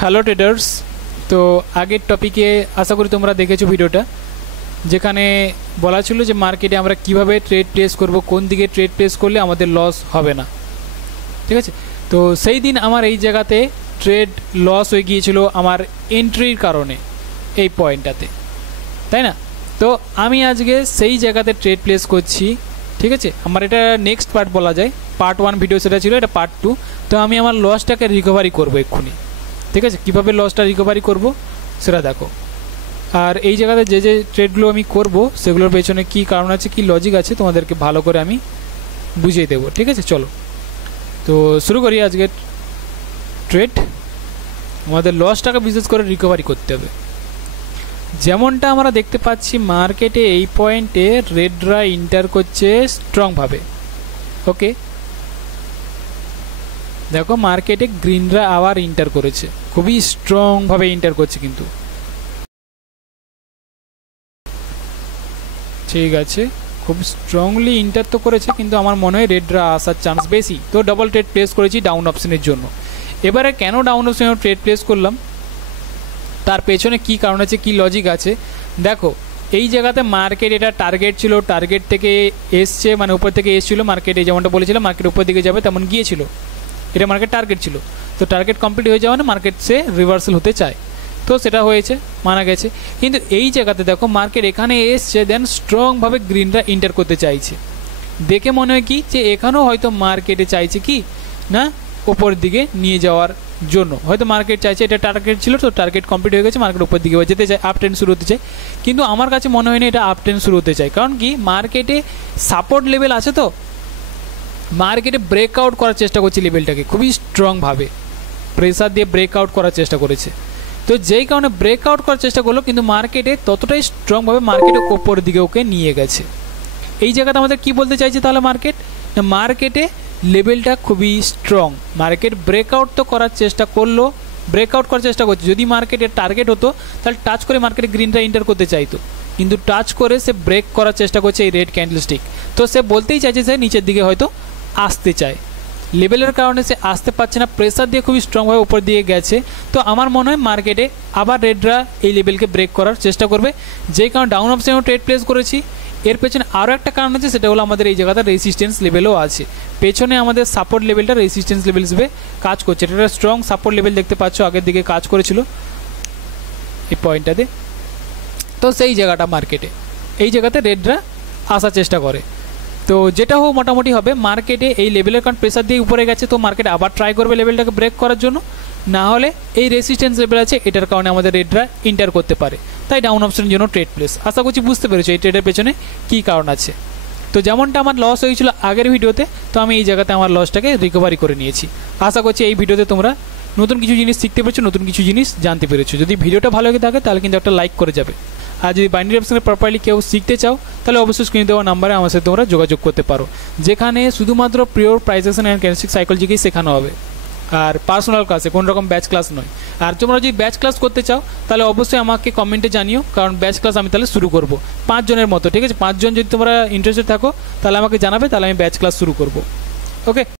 Hello traders. তো আগের টপিকে আশা করি তোমরা দেখেছো ভিডিওটা, যেখানে বলা ছিল যে মার্কেটে আমরা কিভাবে ট্রেড প্লেস করব, কোন দিকে ট্রেড প্লেস করলে আমাদের লস হবে না। ঠিক আছে, তো সেই দিন আমার এই জায়গাতে ট্রেড লস হয়ে গিয়েছিল আমার এন্ট্রির কারণে, এই পয়েন্টটাতে, তাই না? তো আমি আজকে সেই জায়গাতে ট্রেড প্লেস করছি। ঠিক আছে, আমার এটা নেক্সট পার্ট বলা যায়, পার্ট 1 ভিডিও সেটা ছিল, এটা পার্ট 2। তো আমি আমার লসটাকে রিকভারি করবো এক্ষুনি। ঠিক আছে, কীভাবে লসটা রিকভারি করব সেটা দেখো। আর এই জায়গাতে যে যে ট্রেডগুলো আমি করব সেগুলোর পেছনে কী কারণ আছে, কী লজিক আছে, তোমাদেরকে ভালো করে আমি বুঝিয়ে দেবো। ঠিক আছে, চলো তো শুরু করি আজকের ট্রেড। আমাদের লসটাকে বিশেষ করে রিকভারি করতে হবে। যেমনটা আমরা দেখতে পাচ্ছি মার্কেটে এই পয়েন্টে রেডরা ইন্টার করছে স্ট্রংভাবে। ওকে, দেখো মার্কেটে গ্রিনরা আবার ইন্টার করেছে, খুবই স্ট্রংভাবে ইন্টার করছে কিন্তু। ঠিক আছে, খুব স্ট্রংলি ইন্টার তো করেছে, কিন্তু আমার মনে হয় রেডরা আসার চান্স বেশি। তো ডবল ট্রেড প্লেস করেছি ডাউন অপশনের জন্য। এবারে কেন ডাউন অপশনে ট্রেড প্লেস করলাম, তার পেছনে কী কারণ আছে, কী লজিক আছে দেখো। এই জায়গাতে মার্কেট এটা টার্গেট ছিল, টার্গেট থেকে এসছে, মানে উপর থেকে এসেছিলো মার্কেটে, যেমনটা বলেছিলাম মার্কেট উপর দিকে যাবে তেমন গিয়েছিল। এটা মার্কেট টার্গেট ছিল, তো টার্গেট কমপ্লিট হয়ে যাওয়া না মার্কেট সে রিভার্সাল হতে চায়, তো সেটা হয়েছে, মানা গেছে। কিন্তু এই জায়গাতে দেখো মার্কেট এখানে এসছে, দেন স্ট্রংভাবে গ্রিনরা ইন্টার করতে চাইছে। দেখে মনে হয় কি যে এখানেও হয়তো মার্কেটে চাইছে কি না ওপর দিকে নিয়ে যাওয়ার জন্য, হয়তো মার্কেট চাইছে, এটা টার্গেট ছিল, তো টার্গেট কমপ্লিট হয়ে গেছে, মার্কেট উপর দিকে যেতে চায়, আপ ট্রেন্ড শুরু হতে চায়। কিন্তু আমার কাছে মনে হয় না এটা আপ ট্রেন্ড শুরু হতে চায়, কারণ কি মার্কেটে সাপোর্ট লেভেল আছে, তো মার্কেটে ব্রেকআউট করার চেষ্টা করছে লেভেলটাকে খুবই স্ট্রংভাবে, প্রেসার দিয়ে ব্রেকআউট করার চেষ্টা করেছে। তো যেই কারণে ব্রেকআউট করার চেষ্টা করলো, কিন্তু মার্কেটে ততটাই স্ট্রংভাবে মার্কেটে ওপর দিকে ওকে নিয়ে গেছে। এই জায়গাতে আমাদের কি বলতে চাইছে তাহলে, মার্কেটে লেভেলটা খুবই স্ট্রং, মার্কেট ব্রেকআউট তো করার চেষ্টা করলো, ব্রেকআউট করার চেষ্টা করছে। যদি মার্কেটের টার্গেট হতো তাহলে টাচ করে মার্কেটে গ্রিনটা এন্টার করতে চাইতো, কিন্তু টাচ করে সে ব্রেক করার চেষ্টা করছে এই রেড ক্যান্ডেলস্টিক। তো সে বলতেই চাইছে সে নিচের দিকে হয়তো আসতে চায়, লেভেলের কারণে সে আসতে পারছে না, প্রেসার দিয়ে খুবই স্ট্রংভাবে উপর দিয়ে গেছে। তো আমার মনে হয় মার্কেটে আবার রেডরা এই লেভেলকে ব্রেক করার চেষ্টা করবে, যেই কারণে ডাউন অপশনেও ট্রেড প্লেস করেছি। এর পেছনে আরও একটা কারণ আছে, সেটা হলো আমাদের এই জায়গাতে রেসিস্টেন্স লেভেলও আছে, পেছনে আমাদের সাপোর্ট লেভেলটা রেসিস্টেন্স লেভেল হিসেবে কাজ করছে। এটা একটা স্ট্রং সাপোর্ট লেভেল দেখতে পাচ্ছ, আগের দিকে কাজ করেছিল এই পয়েন্টটাতে। তো সেই জায়গাটা মার্কেটে এই জায়গাতে রেডরা আসার চেষ্টা করে। তো যেটা হোক মোটামুটি হবে, মার্কেটে এই লেভেলের কারণ প্রেসার দিয়ে উপরে গেছে, তো মার্কেট আবার ট্রাই করবে লেভেলটাকে ব্রেক করার জন্য, না হলে এই রেসিস্টেন্স লেভেল আছে এটার কারণে আমাদের রেডরা ইন্টার করতে পারে। তাই ডাউন অপশনের জন্য ট্রেড প্লেস। আশা করছি বুঝতে পেরেছো এই ট্রেডের পেছনে কী কারণ আছে। তো যেমনটা আমার লস হয়েছিল আগের ভিডিওতে, তো আমি এই জায়গাতে আমার লসটাকে রিকভারি করে নিয়েছি। আশা করছি এই ভিডিওতে তোমরা নতুন কিছু জিনিস শিখতে পেরেছো, নতুন কিছু জিনিস জানতে পেরেছো। যদি ভিডিওটা ভালো লেগে থাকে তাহলে কিন্তু একটা লাইক করে যাবে। আর যদি বাইনারি অপশনে প্রপারলি কেউ শিখতে চাও তাহলে অবশ্যই স্ক্রিনে দেওয়া নাম্বারে আমার সাথে তোমরা যোগাযোগ করতে পারো, যেখানে শুধুমাত্র পিওর প্রাইসেশন অ্যান্ড ক্যান্ডেলস্টিক সাইকোলজিকেই শেখানো হবে, আর পার্সোনাল ক্লাসে, কোনো রকম ব্যাচ ক্লাস নয়। আর তোমরা যদি ব্যাচ ক্লাস করতে চাও তাহলে অবশ্যই আমাকে কমেন্টে জানিও, কারণ ব্যাচ ক্লাস আমি তাহলে শুরু করব 5 জনের মতো। ঠিক আছে, 5 জন যদি তোমরা ইন্টারেস্টেড থাকো তাহলে আমাকে জানাবে, তাহলে আমি ব্যাচ ক্লাস শুরু করব। ওকে।